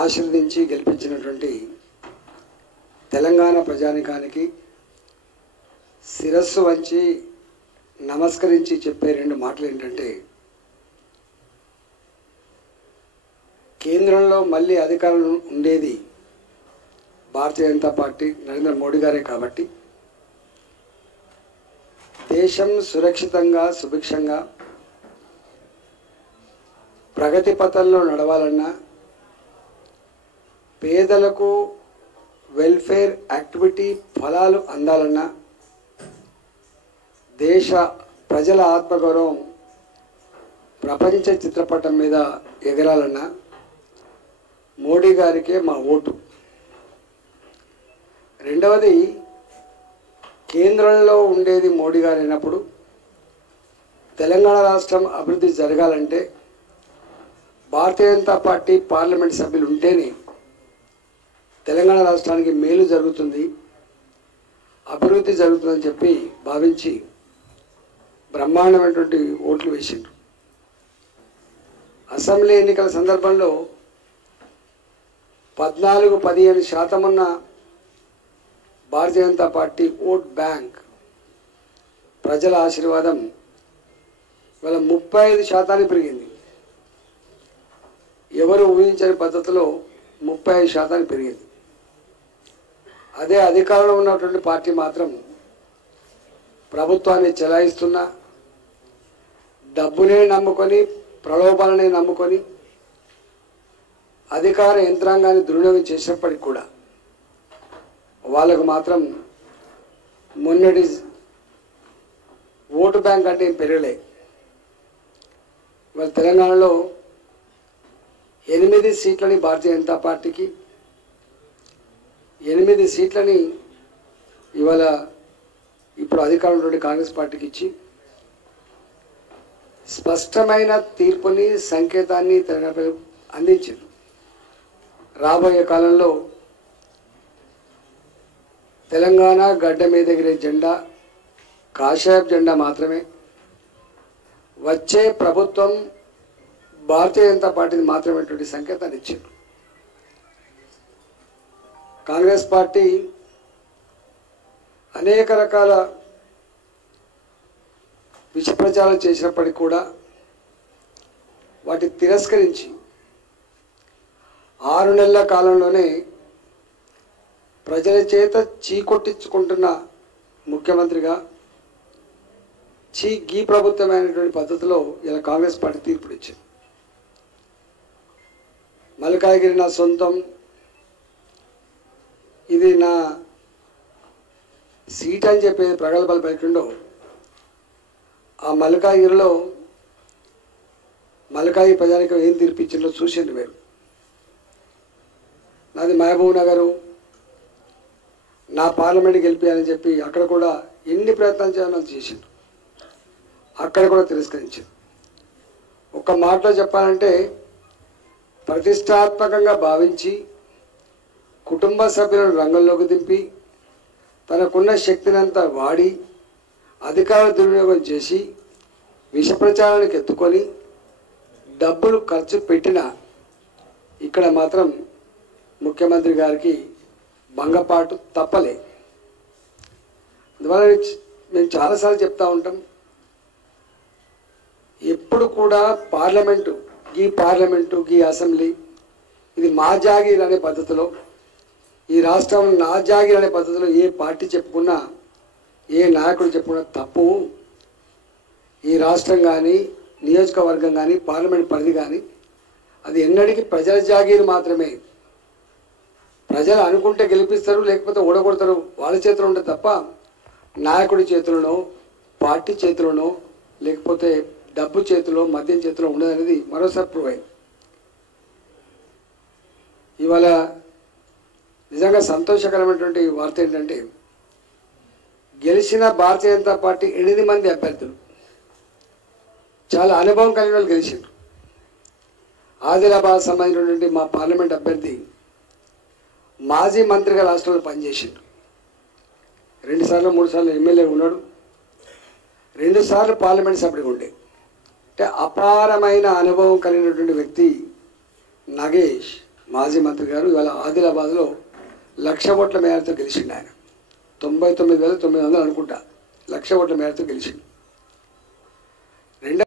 ఆశీర్వదించి గెలిపించినటువంటి తెలంగాణ ప్రజానికానికి శిరస్సు వంచి నమస్కరించి చెప్పే రెండు మాటలు ఏంటంటే, కేంద్రంలో మళ్ళీ అధికారం ఉండేది భారతీయ జనతా పార్టీ నరేంద్ర మోడీ గారే కాబట్టి దేశం సురక్షితంగా సుభిక్షంగా ప్రగతి పథంలో నడవాలన్నా, పేదలకు వెల్ఫేర్ యాక్టివిటీ ఫలాలు అందాలన్నా, దేశ ప్రజల ఆత్మగౌరవం ప్రపంచ చిత్రపటం మీద ఎగరాలన్నా మోడీ గారికే మా ఓటు. రెండవది, కేంద్రంలో ఉండేది మోడీ గారు అయినప్పుడు తెలంగాణ రాష్ట్రం అభివృద్ధి జరగాలంటే భారతీయ జనతా పార్టీ పార్లమెంట్ సభ్యులు ఉంటేనే తెలంగాణ రాష్ట్రానికి మేలు జరుగుతుంది, అభివృద్ధి జరుగుతుందని చెప్పి భావించి బ్రహ్మాండమైనటువంటి ఓట్లు వేసిండ్రు. అసెంబ్లీ ఎన్నికల సందర్భంలో 14-15% ఉన్న Bharatiya Janata party vote bank ప్రజల ఆశీర్వాదం ఇవాళ 35% పెరిగింది. ఎవరు ఊహించని పద్ధతిలో 35% పెరిగింది. అదే అధికారంలో ఉన్నటువంటి పార్టీ మాత్రం ప్రభుత్వాన్ని చెలాయిస్తున్న, డబ్బునే నమ్ముకొని, ప్రలోభాలనే నమ్ముకొని అధికార యంత్రాంగాన్ని దుర్వినియోగం చేసినప్పటికీ కూడా వాళ్ళకు మాత్రం మొన్నటి ఓటు బ్యాంక్ అంటే ఏం పెరగలే. ఇవాళ తెలంగాణలో 8 సీట్లని భారతీయ జనతా పార్టీకి, 8 సీట్లని ఇవాళ ఇప్పుడు అధికారంలో కాంగ్రెస్ పార్టీకి ఇచ్చి స్పష్టమైన తీర్పుని, సంకేతాన్ని తెలంగాణ అందించారు. రాబోయే కాలంలో తెలంగాణ గడ్డ మీద ఎగిరే జెండా కాషాయపు జెండా మాత్రమే. వచ్చే ప్రభుత్వం భారతీయ జనతా పార్టీని మాత్రమేటువంటి సంకేతాన్ని ఇచ్చారు. కాంగ్రెస్ పార్టీ అనేక రకాల విష ప్రచారం చేసినప్పటికీ కూడా వాటిని తిరస్కరించి 6 నెలల కాలంలోనే ప్రజల చేత చీకొట్టించుకుంటున్న ముఖ్యమంత్రిగా గీ ప్రభుత్వమైనటువంటి పద్ధతిలో ఇలా కాంగ్రెస్ పార్టీ తీర్పుడు ఇచ్చింది. మల్కాజ్గిరి నా సొంతం, ఇది నా సీట్ అని చెప్పేది ప్రగల్భాలు పలికిండో, ఆ మల్కాజ్గిరిలో మల్కాజ్గిరి ప్రజానికం ఏం తీర్పిచ్చిందో చూసిండు మీరు. నాది మహబూబ్ నగరు, నా పార్లమెంట్ గెలిపాయని చెప్పి అక్కడ కూడా ఎన్ని ప్రయత్నాలు చేయాలని చేసిండు, అక్కడ కూడా తిరస్కరించారు. ఒక మాటలో చెప్పాలంటే ప్రతిష్టాత్మకంగా భావించి కుటుంబ సభ్యులను రంగంలోకి దింపి తనకున్న శక్తినంతా వాడి అధికార దుర్వినియోగం చేసి విష ప్రచారానికి ఎత్తుకొని డబ్బులు ఖర్చు పెట్టిన ఇక్కడ మాత్రం ముఖ్యమంత్రి గారికి భంగపాటు తప్పలే. అందువల్ల మేము చాలాసార్లు చెప్తా ఉంటాం, ఎప్పుడు కూడా పార్లమెంటు గీ అసెంబ్లీ ఇది మా జాగీర్ అనే పద్ధతిలో, ఈ రాష్ట్రం నా జాగీర్ అనే పద్ధతిలో ఏ పార్టీ చెప్పుకున్నా, ఏ నాయకుడు చెప్పుకున్నా తప్పు. ఈ రాష్ట్రం కానీ, నియోజకవర్గం కానీ, పార్లమెంట్ పరిధి కానీ అది ఎన్నటికీ ప్రజల జాగీరు మాత్రమే. ప్రజలు అనుకుంటే గెలిపిస్తారు, లేకపోతే ఓడగొడతారు, వాళ్ళ చేతిలో ఉంటుంది తప్ప నాయకుడి చేతులను, పార్టీ చేతులను, లేకపోతే డబ్బు చేతిలో, మద్యం చేతిలో ఉండదనేది మరోసారి ప్రూవ్ అయింది. ఇవాళ నిజంగా సంతోషకరమైనటువంటి వార్త ఏంటంటే, గెలిచిన భారతీయ జనతా పార్టీ 8 మంది అభ్యర్థులు చాలా అనుభవం కలిగిన వాళ్ళు గెలిచారు. ఆదిలాబాద్ సంబంధించినటువంటి మా పార్లమెంట్ అభ్యర్థి మాజీ మంత్రిగా రాష్ట్రంలో పనిచేసిండు. 2 సార్లు 3 సార్లు ఎమ్మెల్యే ఉన్నాడు, 2 సార్లు పార్లమెంట్ సభ్యుడిగా ఉండే. అంటే అపారమైన అనుభవం కలిగినటువంటి వ్యక్తి నగేష్ మాజీ మంత్రి గారు ఇవాళ ఆదిలాబాద్లో 1,00,000 ఓట్ల మేరతో గెలిచిండు. ఆయన 99,900 అనుకుంటా 1,00,000 ఓట్ల మేరతో గెలిచిండు.